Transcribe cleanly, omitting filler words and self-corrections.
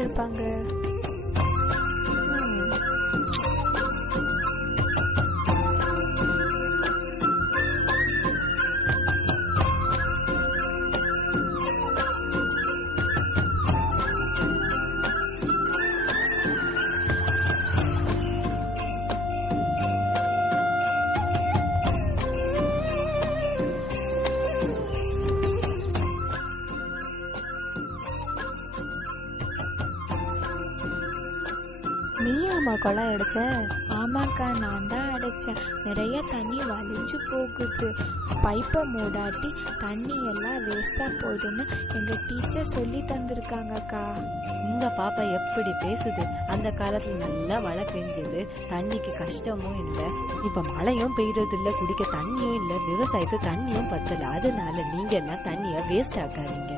வச்சிருப்பாங்க? நீயாமா குளம் அடிச்ச? ஆமாக்கா, நான் தான் அடைச்சேன். நிறைய தண்ணி வலிஞ்சு போகுது. பைப்பை மூடாட்டி தண்ணி எல்லாம் வேஸ்டா போயிடுன்னு எங்க டீச்சர் சொல்லி தந்திருக்காங்கக்கா. இந்த பாப்பா எப்படி பேசுது? அந்த காலத்துல நல்லா மழை பெஞ்சது, தண்ணிக்கு கஷ்டமும் இல்லை. இப்ப மழையும் பெய்யறது இல்ல, குடிக்க தண்ணியும் இல்ல, விவசாயத்துக்கு தண்ணியும் பத்தல. அதனால நீங்க எல்லாம் தண்ணிய வேஸ்ட் ஆக்காதீங்க.